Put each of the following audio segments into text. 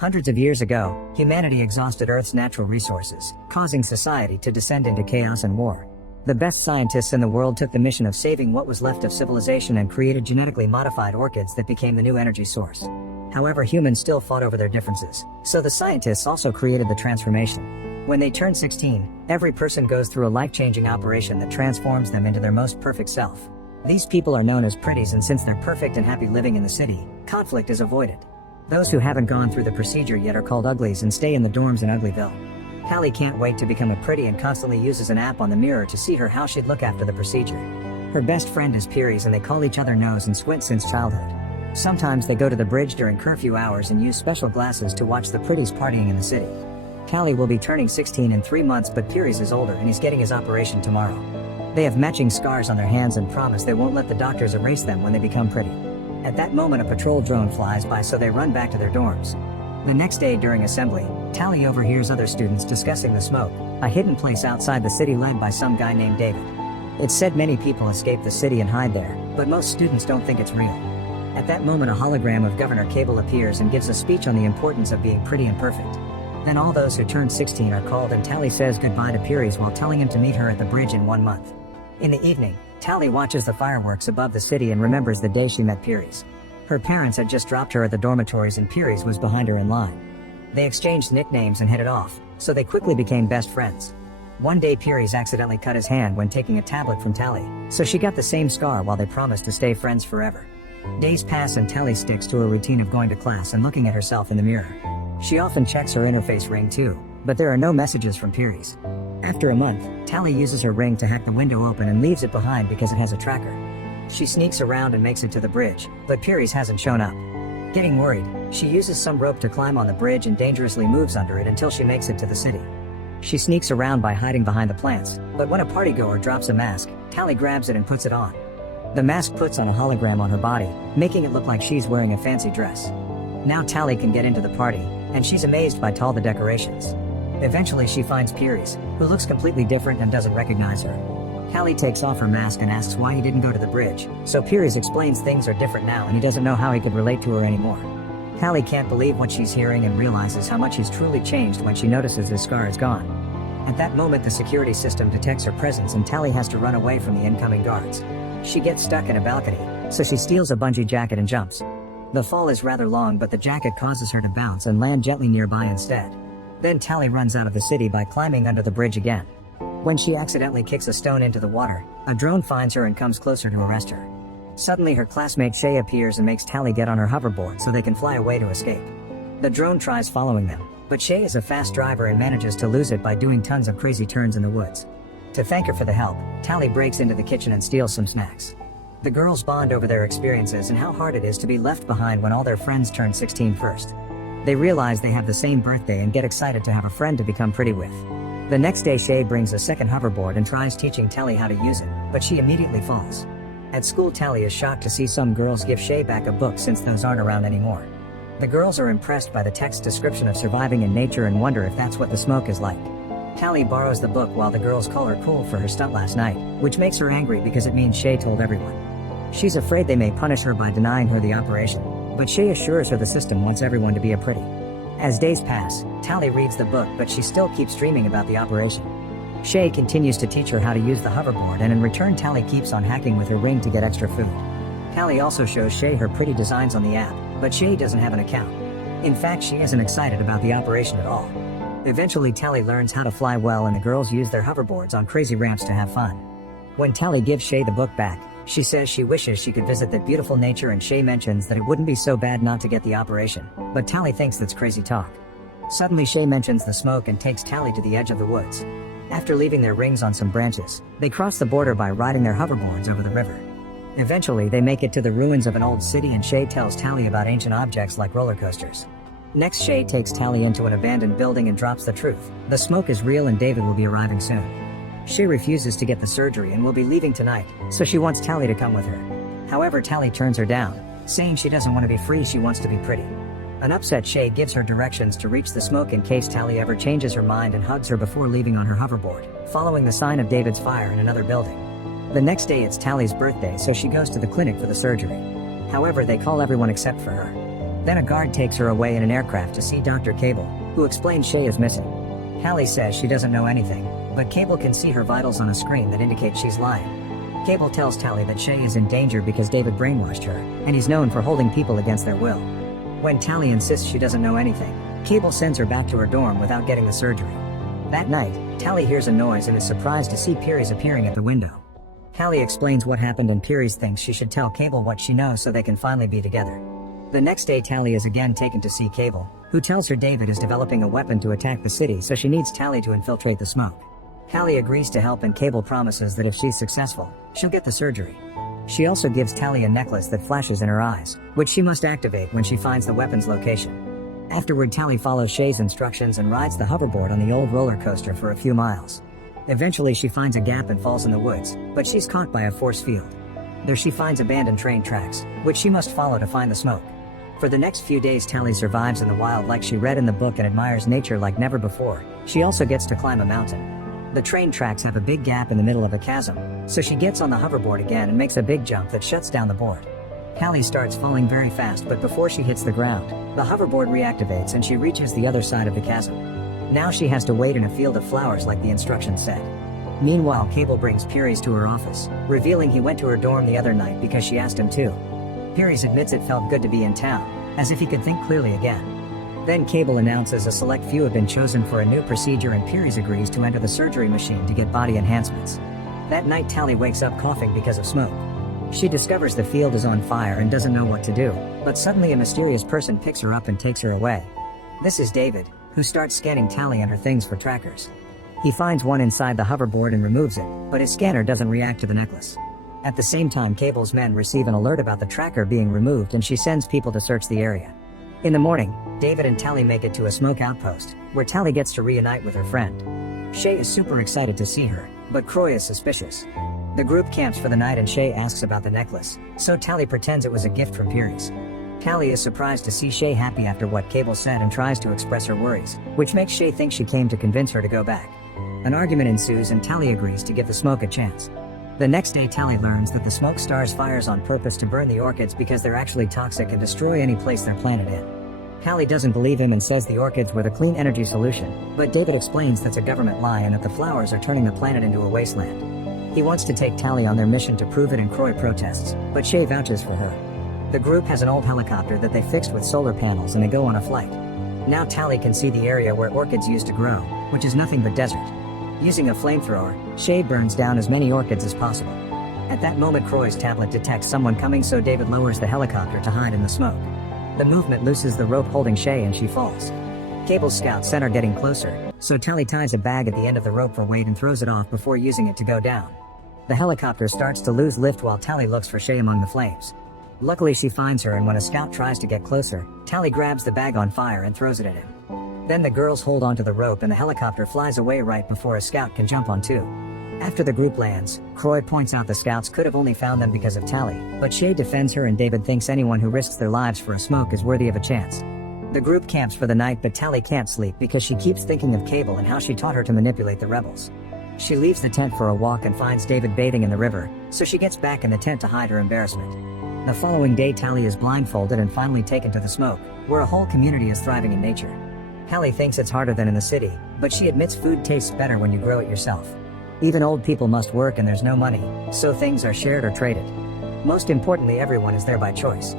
Hundreds of years ago, humanity exhausted Earth's natural resources, causing society to descend into chaos and war. The best scientists in the world took the mission of saving what was left of civilization and created genetically modified orchids that became the new energy source. However, humans still fought over their differences, so the scientists also created the transformation. When they turn 16, every person goes through a life-changing operation that transforms them into their most perfect self. These people are known as pretties, and since they're perfect and happy living in the city, conflict is avoided. Those who haven't gone through the procedure yet are called uglies and stay in the dorms in Uglyville. Callie can't wait to become a pretty and constantly uses an app on the mirror to see how she'd look after the procedure. Her best friend is Piries, and they call each other Nose and Squint since childhood. Sometimes they go to the bridge during curfew hours and use special glasses to watch the pretties partying in the city. Callie will be turning 16 in 3 months, but Piries is older and he's getting his operation tomorrow. They have matching scars on their hands and promise they won't let the doctors erase them when they become pretty. At that moment, a patrol drone flies by, so they run back to their dorms. The next day during assembly, Tally overhears other students discussing the smoke, a hidden place outside the city led by some guy named David. It's said many people escape the city and hide there, but most students don't think it's real. At that moment, a hologram of Governor Cable appears and gives a speech on the importance of being pretty and perfect. Then all those who turned 16 are called, and Tally says goodbye to Piries while telling him to meet her at the bridge in 1 month. In the evening, Tally watches the fireworks above the city and remembers the day she met Piries. Her parents had just dropped her at the dormitories and Piries was behind her in line. They exchanged nicknames and headed off, so they quickly became best friends. One day Piries accidentally cut his hand when taking a tablet from Tally, so she got the same scar while they promised to stay friends forever. Days pass and Tally sticks to a routine of going to class and looking at herself in the mirror. She often checks her interface ring too, but there are no messages from Piries. After a month, Tally uses her ring to hack the window open and leaves it behind because it has a tracker. She sneaks around and makes it to the bridge, but Piries hasn't shown up. Getting worried, she uses some rope to climb on the bridge and dangerously moves under it until she makes it to the city. She sneaks around by hiding behind the plants, but when a partygoer drops a mask, Tally grabs it and puts it on. The mask puts on a hologram on her body, making it look like she's wearing a fancy dress. Now Tally can get into the party, and she's amazed by all the decorations. Eventually she finds Piries, who looks completely different and doesn't recognize her. Callie takes off her mask and asks why he didn't go to the bridge, so Piries explains things are different now and he doesn't know how he could relate to her anymore. Callie can't believe what she's hearing and realizes how much he's truly changed when she notices his scar is gone. At that moment, the security system detects her presence and Tally has to run away from the incoming guards. She gets stuck in a balcony, so she steals a bungee jacket and jumps. The fall is rather long, but the jacket causes her to bounce and land gently nearby instead. Then Tally runs out of the city by climbing under the bridge again. When she accidentally kicks a stone into the water, a drone finds her and comes closer to arrest her. Suddenly her classmate Shay appears and makes Tally get on her hoverboard so they can fly away to escape. The drone tries following them, but Shay is a fast driver and manages to lose it by doing tons of crazy turns in the woods. To thank her for the help, Tally breaks into the kitchen and steals some snacks. The girls bond over their experiences and how hard it is to be left behind when all their friends turn 16 first. They realize they have the same birthday and get excited to have a friend to become pretty with. The next day Shay brings a second hoverboard and tries teaching Tally how to use it, but she immediately falls. At school, Tally is shocked to see some girls give Shay back a book since those aren't around anymore. The girls are impressed by the text description of surviving in nature and wonder if that's what the smoke is like. Tally borrows the book while the girls call her cool for her stunt last night, which makes her angry because it means Shay told everyone. She's afraid they may punish her by denying her the operation, but Shay assures her the system wants everyone to be a pretty. As days pass, Tally reads the book, but she still keeps dreaming about the operation. Shay continues to teach her how to use the hoverboard, and in return Tally keeps on hacking with her ring to get extra food. Tally also shows Shay her pretty designs on the app, but Shay doesn't have an account. In fact, she isn't excited about the operation at all. Eventually Tally learns how to fly well and the girls use their hoverboards on crazy ramps to have fun. When Tally gives Shay the book back, she says she wishes she could visit that beautiful nature, and Shay mentions that it wouldn't be so bad not to get the operation, but Tally thinks that's crazy talk. Suddenly Shay mentions the smoke and takes Tally to the edge of the woods. After leaving their rings on some branches, they cross the border by riding their hoverboards over the river. Eventually they make it to the ruins of an old city and Shay tells Tally about ancient objects like roller coasters. Next, Shay takes Tally into an abandoned building and drops the truth. The smoke is real and David will be arriving soon. Shay refuses to get the surgery and will be leaving tonight, so she wants Tally to come with her. However, Tally turns her down, saying she doesn't want to be free, she wants to be pretty. An upset Shay gives her directions to reach the smoke in case Tally ever changes her mind and hugs her before leaving on her hoverboard, following the sign of David's fire in another building. The next day it's Tally's birthday, so she goes to the clinic for the surgery. However, they call everyone except for her. Then a guard takes her away in an aircraft to see Dr. Cable, who explains Shay is missing. Hallie says she doesn't know anything, but Cable can see her vitals on a screen that indicates she's lying. Cable tells Tally that Shay is in danger because David brainwashed her, and he's known for holding people against their will. When Tally insists she doesn't know anything, Cable sends her back to her dorm without getting the surgery. That night, Tally hears a noise and is surprised to see Pieris appearing at the window. Hallie explains what happened and Pieris thinks she should tell Cable what she knows so they can finally be together. The next day Tally is again taken to see Cable, who tells her David is developing a weapon to attack the city, so she needs Tally to infiltrate the smoke. Hallie agrees to help and Cable promises that if she's successful, she'll get the surgery. She also gives Tally a necklace that flashes in her eyes, which she must activate when she finds the weapon's location. Afterward, Tally follows Shay's instructions and rides the hoverboard on the old roller coaster for a few miles. Eventually she finds a gap and falls in the woods, but she's caught by a force field. There she finds abandoned train tracks, which she must follow to find the smoke. For the next few days Tally survives in the wild like she read in the book and admires nature like never before. She also gets to climb a mountain. The train tracks have a big gap in the middle of a chasm, so she gets on the hoverboard again and makes a big jump that shuts down the board. Hallie starts falling very fast, but before she hits the ground, the hoverboard reactivates and she reaches the other side of the chasm. Now she has to wait in a field of flowers like the instructions said. Meanwhile, Cable brings Pieris to her office, revealing he went to her dorm the other night because she asked him to. Pieris admits it felt good to be in town, as if he could think clearly again. Then Cable announces a select few have been chosen for a new procedure and Pieris agrees to enter the surgery machine to get body enhancements. That night Tally wakes up coughing because of smoke. She discovers the field is on fire and doesn't know what to do, but suddenly a mysterious person picks her up and takes her away. This is David, who starts scanning Tally and her things for trackers. He finds one inside the hoverboard and removes it, but his scanner doesn't react to the necklace. At the same time, Cable's men receive an alert about the tracker being removed and she sends people to search the area. In the morning, David and Tally make it to a smoke outpost, where Tally gets to reunite with her friend. Shay is super excited to see her, but Croy is suspicious. The group camps for the night and Shay asks about the necklace, so Tally pretends it was a gift from Pieris. Tally is surprised to see Shay happy after what Cable said and tries to express her worries, which makes Shay think she came to convince her to go back. An argument ensues and Tally agrees to give the smoke a chance. The next day Tally learns that the smoke stars fires on purpose to burn the orchids because they're actually toxic and destroy any place they're planted in. Hallie doesn't believe him and says the orchids were the clean energy solution, but David explains that's a government lie and that the flowers are turning the planet into a wasteland. He wants to take Tally on their mission to prove it and Croy protests, but Shay vouches for her. The group has an old helicopter that they fixed with solar panels and they go on a flight. Now Tally can see the area where orchids used to grow, which is nothing but desert. Using a flamethrower, Shay burns down as many orchids as possible. At that moment Croy's tablet detects someone coming, so David lowers the helicopter to hide in the smoke. The movement looses the rope holding Shay and she falls. Cable's scouts scent are getting closer, so Tally ties a bag at the end of the rope for weight and throws it off before using it to go down. The helicopter starts to lose lift while Tally looks for Shay among the flames. Luckily she finds her, and when a scout tries to get closer, Tally grabs the bag on fire and throws it at him. Then the girls hold onto the rope and the helicopter flies away right before a scout can jump on too. After the group lands, Croy points out the scouts could have only found them because of Tally, but Shay defends her and David thinks anyone who risks their lives for a smoke is worthy of a chance. The group camps for the night, but Tally can't sleep because she keeps thinking of Cable and how she taught her to manipulate the rebels. She leaves the tent for a walk and finds David bathing in the river, so she gets back in the tent to hide her embarrassment. The following day Tally is blindfolded and finally taken to the smoke, where a whole community is thriving in nature. Hallie thinks it's harder than in the city, but she admits food tastes better when you grow it yourself. Even old people must work and there's no money, so things are shared or traded. Most importantly, everyone is there by choice.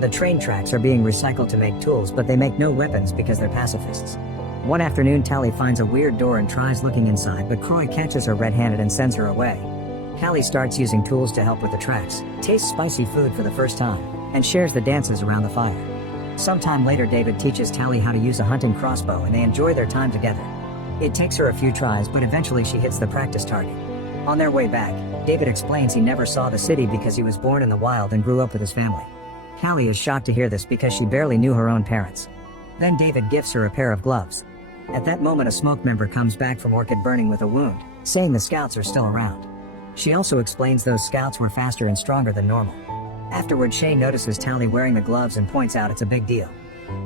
The train tracks are being recycled to make tools, but they make no weapons because they're pacifists. One afternoon Tally finds a weird door and tries looking inside, but Croy catches her red-handed and sends her away. Hallie starts using tools to help with the tracks, tastes spicy food for the first time, and shares the dances around the fire. Sometime later David teaches Tally how to use a hunting crossbow and they enjoy their time together. It takes her a few tries, but eventually she hits the practice target. On their way back, David explains he never saw the city because he was born in the wild and grew up with his family. Hallie is shocked to hear this because she barely knew her own parents. Then David gifts her a pair of gloves. At that moment a smoke member comes back from orchid burning with a wound, saying the scouts are still around. She also explains those scouts were faster and stronger than normal. Afterward Shay notices Tally wearing the gloves and points out it's a big deal.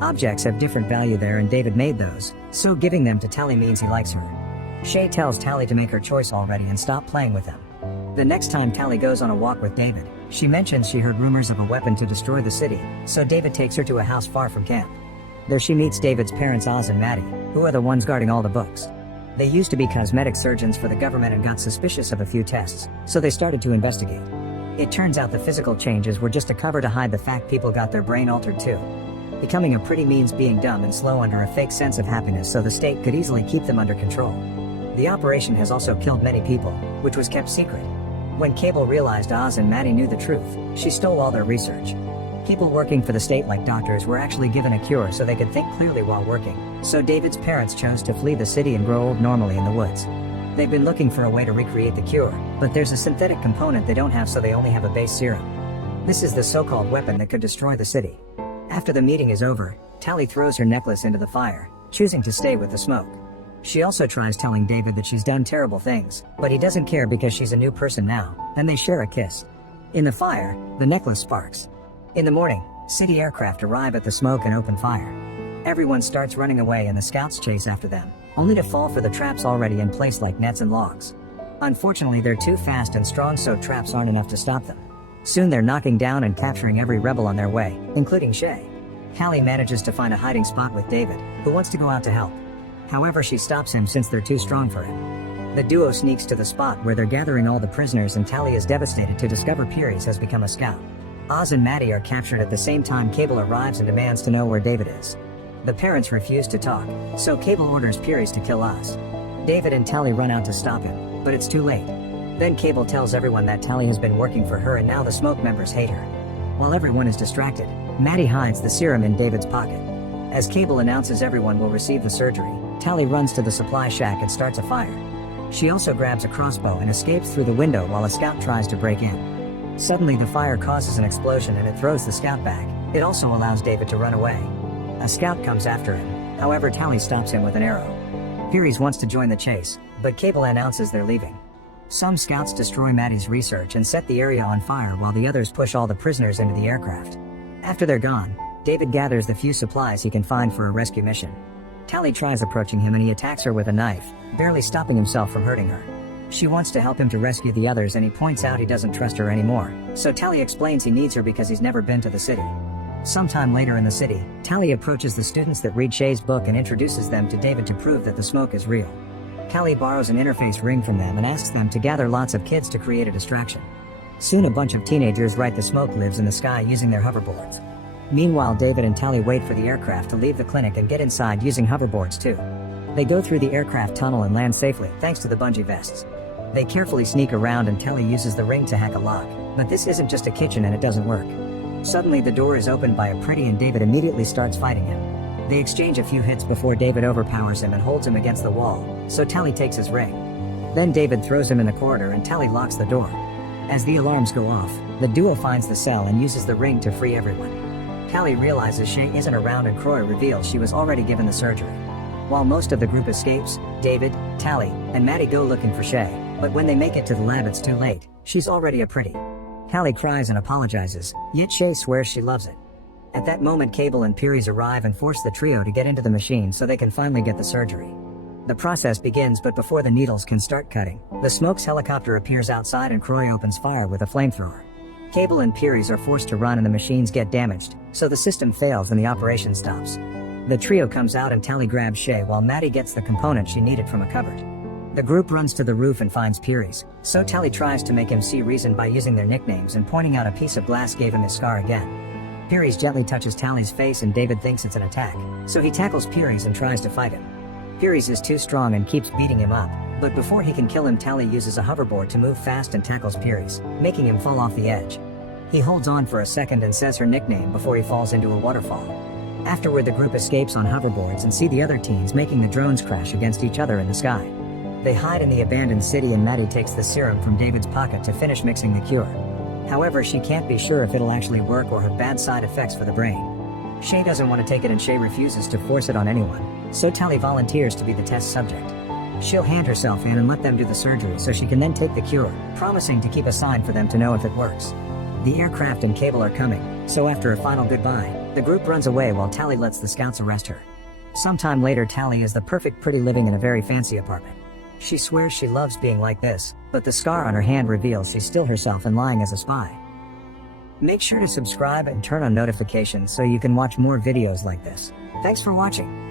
Objects have different value there and David made those, so giving them to Tally means he likes her. Shay tells Tally to make her choice already and stop playing with them. The next time Tally goes on a walk with David, She mentions she heard rumors of a weapon to destroy the city, so David takes her to a house far from camp. There she meets David's parents Oz and Maddie, who are the ones guarding all the books. They used to be cosmetic surgeons for the government and got suspicious of a few tests, so they started to investigate. It turns out the physical changes were just a cover to hide the fact people got their brain altered too. Becoming a pretty means being dumb and slow under a fake sense of happiness so the state could easily keep them under control. The operation has also killed many people, which was kept secret. When Cable realized Oz and Maddie knew the truth, she stole all their research. People working for the state like doctors were actually given a cure so they could think clearly while working, so David's parents chose to flee the city and grow old normally in the woods. They've been looking for a way to recreate the cure, but there's a synthetic component they don't have, so they only have a base serum. This is the so-called weapon that could destroy the city. After the meeting is over, Tally throws her necklace into the fire, choosing to stay with the smoke. She also tries telling David that she's done terrible things, but he doesn't care because she's a new person now, and they share a kiss. In the fire, the necklace sparks. In the morning, city aircraft arrive at the smoke and open fire. Everyone starts running away and the scouts chase after them, only to fall for the traps already in place like nets and logs. Unfortunately, they're too fast and strong, so traps aren't enough to stop them. Soon they're knocking down and capturing every rebel on their way, including Shay. Callie manages to find a hiding spot with David, who wants to go out to help. However, she stops him since they're too strong for him. The duo sneaks to the spot where they're gathering all the prisoners, and Tally is devastated to discover Pieris has become a scout. Oz and Maddie are captured at the same time. Cable arrives and demands to know where David is. The parents refuse to talk, so Cable orders Pieris to kill Oz. David and Tally run out to stop him, but it's too late. Then Cable tells everyone that Tally has been working for her and now the smoke members hate her. While everyone is distracted, Maddie hides the serum in David's pocket. As Cable announces everyone will receive the surgery, Tally runs to the supply shack and starts a fire. She also grabs a crossbow and escapes through the window while a scout tries to break in. Suddenly the fire causes an explosion and it throws the scout back. It also allows David to run away. A scout comes after him, however Tally stops him with an arrow. Pieris wants to join the chase, but Cable announces they're leaving. Some scouts destroy Maddie's research and set the area on fire while the others push all the prisoners into the aircraft. After they're gone, David gathers the few supplies he can find for a rescue mission. Tally tries approaching him and he attacks her with a knife, barely stopping himself from hurting her. She wants to help him to rescue the others and he points out he doesn't trust her anymore, so Tally explains he needs her because he's never been to the city. Sometime later in the city, Tally approaches the students that read Shay's book and introduces them to David to prove that the smoke is real. Callie borrows an interface ring from them and asks them to gather lots of kids to create a distraction. Soon a bunch of teenagers write the smoke lives in the sky using their hoverboards. Meanwhile, David and Tally wait for the aircraft to leave the clinic and get inside using hoverboards too. They go through the aircraft tunnel and land safely thanks to the bungee vests. They carefully sneak around and Tally uses the ring to hack a lock, but this isn't just a kitchen and it doesn't work. Suddenly the door is opened by a pretty and David immediately starts fighting him. They exchange a few hits before David overpowers him and holds him against the wall, so Tally takes his ring. Then David throws him in the corridor and Tally locks the door. As the alarms go off, the duo finds the cell and uses the ring to free everyone. Callie realizes Shay isn't around and Croy reveals she was already given the surgery. While most of the group escapes, David, Tally, and Maddie go looking for Shay, but when they make it to the lab it's too late. She's already a pretty. Callie cries and apologizes, yet Shay swears she loves it. At that moment Cable and Pieris arrive and force the trio to get into the machine so they can finally get the surgery. The process begins, but before the needles can start cutting, the Smokes helicopter appears outside and Croy opens fire with a flamethrower. Cable and Pieris are forced to run and the machines get damaged, so the system fails and the operation stops. The trio comes out and Tally grabs Shay while Maddie gets the component she needed from a cupboard. The group runs to the roof and finds Pieris, so Tally tries to make him see reason by using their nicknames and pointing out a piece of glass gave him his scar again. Pieris gently touches Tally's face and David thinks it's an attack, so he tackles Pieris and tries to fight him. Pieris is too strong and keeps beating him up, but before he can kill him Tally uses a hoverboard to move fast and tackles Pieris, making him fall off the edge. He holds on for a second and says her nickname before he falls into a waterfall. Afterward the group escapes on hoverboards and see the other teens making the drones crash against each other in the sky. They hide in the abandoned city and Maddie takes the serum from David's pocket to finish mixing the cure. However, she can't be sure if it'll actually work or have bad side effects for the brain. Shay doesn't want to take it and Shay refuses to force it on anyone, so Tally volunteers to be the test subject. She'll hand herself in and let them do the surgery so she can then take the cure, promising to keep a sign for them to know if it works. The aircraft and Cable are coming, so after a final goodbye, the group runs away while Tally lets the scouts arrest her. Sometime later Tally is the perfect pretty living in a very fancy apartment. She swears she loves being like this, but the scar on her hand reveals she's still herself and lying as a spy. Make sure to subscribe and turn on notifications so you can watch more videos like this. Thanks for watching.